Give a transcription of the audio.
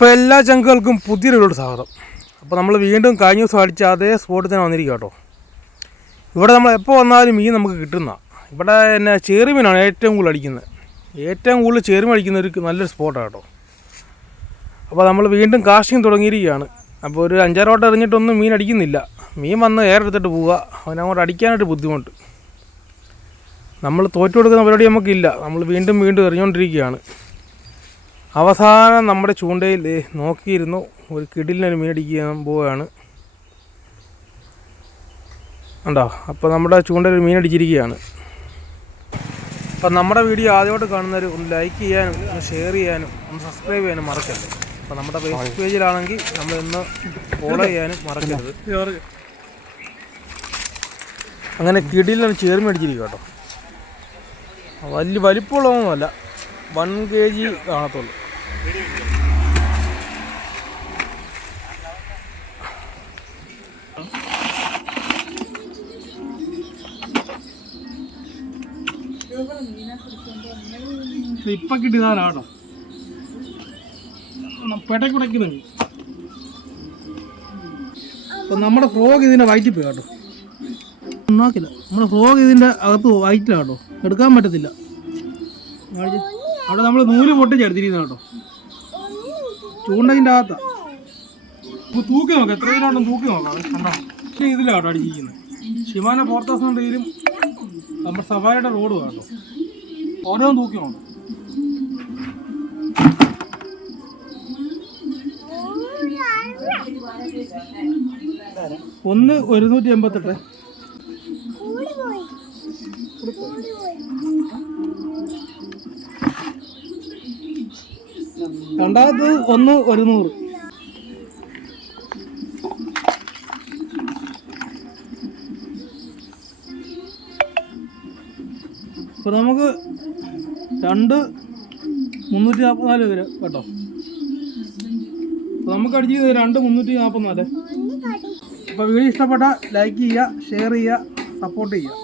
അപ്പോൾ എല്ലാ ചങ്കുകൾക്കും പുതിയൊരു വീഡിയോയുടെ സ്വാഗതം. അപ്പോൾ നമ്മൾ വീണ്ടും കഴിഞ്ഞ ദിവസം അടിച്ച അതേ സ്പോട്ടിൽ തന്നെ വന്നിരിക്കുക കേട്ടോ. ഇവിടെ നമ്മൾ എപ്പോൾ വന്നാലും മീൻ നമുക്ക് കിട്ടുന്ന ഇവിടെ തന്നെ ചെറുമീനാണ് ഏറ്റവും കൂടുതൽ അടിക്കുന്നത്. ഏറ്റവും കൂടുതൽ ചെറുമീൻ അടിക്കുന്ന ഒരു നല്ലൊരു സ്പോട്ടാണ് കേട്ടോ. അപ്പോൾ നമ്മൾ വീണ്ടും കാസ്റ്റിംഗ് തുടങ്ങിയിരിക്കുകയാണ്. അപ്പോൾ ഒരു 5-6 വട്ടം എറിഞ്ഞിട്ടൊന്നും മീൻ അടിക്കുന്നില്ല. മീൻ വന്ന് ഏറെടുത്തിട്ട് പോവുക, അവനങ്ങോട്ട് അടിക്കാനായിട്ട് ബുദ്ധിമുട്ട്. നമ്മൾ തോറ്റു കൊടുക്കുന്ന പരിപാടി നമുക്കില്ല. നമ്മൾ വീണ്ടും വീണ്ടും എറിഞ്ഞുകൊണ്ടിരിക്കുകയാണ്. അവസാനം നമ്മുടെ ചൂണ്ടയിൽ നോക്കിയിരുന്നു ഒരു കിടിലിനൊരു മീനടിക്കാൻ പോവുകയാണ് ഉണ്ടോ. അപ്പോൾ നമ്മുടെ ചൂണ്ടയിൽ ഒരു മീനടിച്ചിരിക്കുകയാണ്. അപ്പം നമ്മുടെ വീഡിയോ ആദ്യമായിട്ട് കാണുന്നവർ ഒന്ന് ലൈക്ക് ചെയ്യാനും ഒന്ന് ഷെയർ ചെയ്യാനും ഒന്ന് സബ്സ്ക്രൈബ് ചെയ്യാനും മറക്കരുത്. അപ്പോൾ നമ്മുടെ ഫേസ്ബുക്ക് പേജിലാണെങ്കിൽ നമ്മളൊന്ന് ഫോളോ ചെയ്യാനും മറക്കരുത്. അങ്ങനെ കിടിലിനൊരു ചേർമ അടിച്ചിരിക്കുക കേട്ടോ. വലിയ വലിപ്പമുള്ളതൊന്നുമല്ല, 1 kg കാണത്തുള്ളൂ. ഇപ്പം കിട്ടിയതാണോ പെടക്കുടയ്ക്കുന്നുണ്ട്. അപ്പം നമ്മുടെ ഫ്രോഗ് ഇതിൻ്റെ വയറ്റിൽ പോയി കേട്ടോ. നോക്കില്ല, നമ്മുടെ ഫ്രോഗ് ഇതിൻ്റെ അകത്ത് വയറ്റിലാണ് കേട്ടോ, എടുക്കാൻ പറ്റത്തില്ല. അവിടെ നമ്മൾ നൂല് പൊട്ടിച്ചെടുത്തിരിക്കുന്ന കേട്ടോ, ചൂണ്ടതിൻ്റെ അകത്താണ്. ഇപ്പോൾ തൂക്കി നോക്കാം, എത്ര ഇതിലുണ്ടെന്ന് തൂക്കി നോക്കാം. കണ്ടോ, ഇതിലാണ് കേട്ടോ അടിച്ചിരിക്കുന്നത്. ഷിമാന 4000 ഇതിലും നമ്മുടെ സഫാരിയുടെ റോഡ് കേട്ടോ. ഓരോന്നും തൂക്കി നോക്കാം. ഒന്ന് 188, രണ്ടാമത് 100. ഇപ്പൊ നമുക്ക് 344 വരെ കേട്ടോ. അപ്പോൾ നമുക്ക് അടിച്ചത് 344. അപ്പോൾ വീഡിയോ ഇഷ്ടപ്പെട്ട ലൈക്ക് ചെയ്യുക, ഷെയർ ചെയ്യുക, സപ്പോർട്ട് ചെയ്യുക.